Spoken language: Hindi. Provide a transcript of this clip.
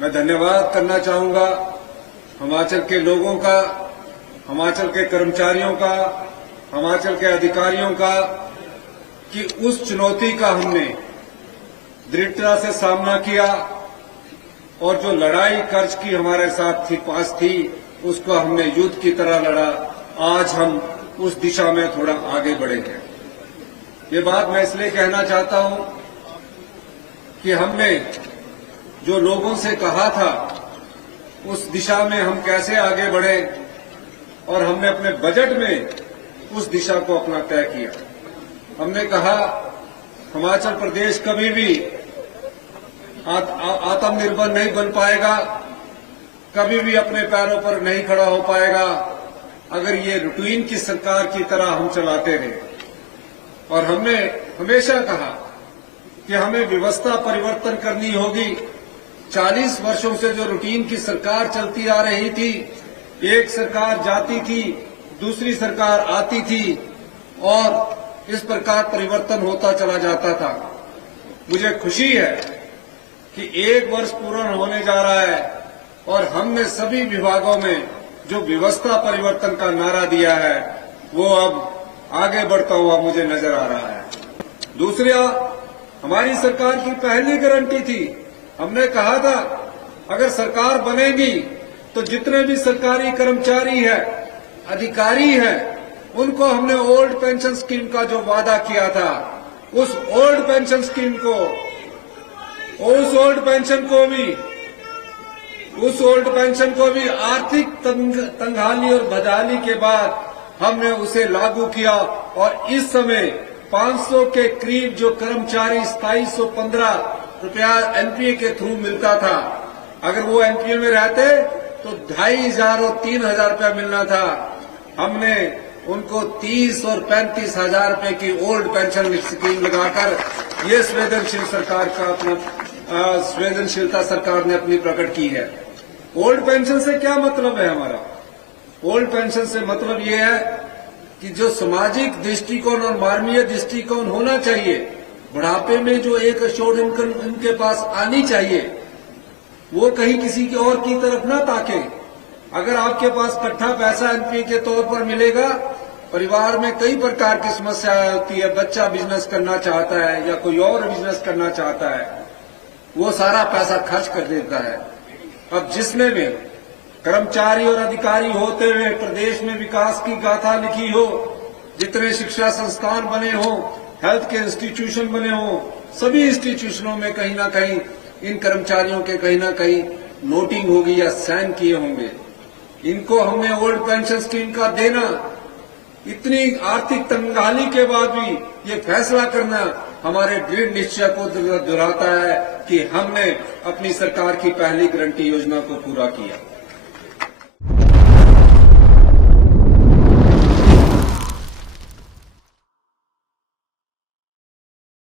मैं धन्यवाद करना चाहूंगा हिमाचल के लोगों का, हिमाचल के कर्मचारियों का, हिमाचल के अधिकारियों का कि उस चुनौती का हमने दृढ़ता से सामना किया और जो लड़ाई कर्ज की हमारे साथ पास थी उसको हमने युद्ध की तरह लड़ा। आज हम उस दिशा में थोड़ा आगे बढ़े हैं। ये बात मैं इसलिए कहना चाहता हूं कि हमने जो लोगों से कहा था उस दिशा में हम कैसे आगे बढ़े और हमने अपने बजट में उस दिशा को अपना तय किया। हमने कहा हिमाचल प्रदेश कभी भी आत्मनिर्भर नहीं बन पाएगा, कभी भी अपने पैरों पर नहीं खड़ा हो पाएगा अगर ये रूटीन की सरकार की तरह हम चलाते रहे। और हमने हमेशा कहा कि हमें व्यवस्था परिवर्तन करनी होगी। 40 वर्षों से जो रूटीन की सरकार चलती आ रही थी, एक सरकार जाती थी, दूसरी सरकार आती थी और इस प्रकार परिवर्तन होता चला जाता था। मुझे खुशी है कि 1 वर्ष पूर्ण होने जा रहा है और हमने सभी विभागों में जो व्यवस्था परिवर्तन का नारा दिया है वो अब आगे बढ़ता हुआ मुझे नजर आ रहा है। दूसरा, हमारी सरकार की पहली गारंटी थी, हमने कहा था अगर सरकार बनेगी तो जितने भी सरकारी कर्मचारी है, अधिकारी है, उनको हमने ओल्ड पेंशन स्कीम का जो वादा किया था उस ओल्ड पेंशन स्कीम को, उस ओल्ड पेंशन को भी आर्थिक तंगहाली और बदहाली के बाद हमने उसे लागू किया और इस समय 500 के करीब जो कर्मचारी 2715 रुपया एनपीए के थ्रू मिलता था, अगर वो एनपीए में रहते तो 2500 और 3000 रुपया मिलना था। हमने उनको 30 और 35 हजार रुपए की ओल्ड पेंशन स्कीम लगाकर ये संवेदनशीलता सरकार ने अपनी प्रकट की है। ओल्ड पेंशन से क्या मतलब है हमारा? ओल्ड पेंशन से मतलब ये है कि जो सामाजिक दृष्टिकोण और मानवीय दृष्टिकोण होना चाहिए, बुढ़ापे में जो एक एश्योर्ड इनकम उनके पास आनी चाहिए, वो कहीं किसी की और की तरफ ना ताके। अगर आपके पास इकट्ठा पैसा एनपीए के तौर पर मिलेगा, परिवार में कई प्रकार की समस्याएं होती है, बच्चा बिजनेस करना चाहता है या कोई और बिजनेस करना चाहता है, वो सारा पैसा खर्च कर देता है। अब जिसने भी कर्मचारी और अधिकारी होते हुए प्रदेश में विकास की गाथा लिखी हो, जितने शिक्षा संस्थान बने हो, हेल्थ के इंस्टीट्यूशन बने हो, सभी इंस्टीट्यूशनों में कहीं ना कहीं इन कर्मचारियों के कहीं ना कहीं नोटिंग होगी या साइन किए होंगे। इनको हमने ओल्ड पेंशन स्कीम का देना, इतनी आर्थिक तंगहाली के बाद भी ये फैसला करना हमारे दृढ़ निश्चय को दोहराता है कि हमने अपनी सरकार की पहली गारंटी योजना को पूरा किया।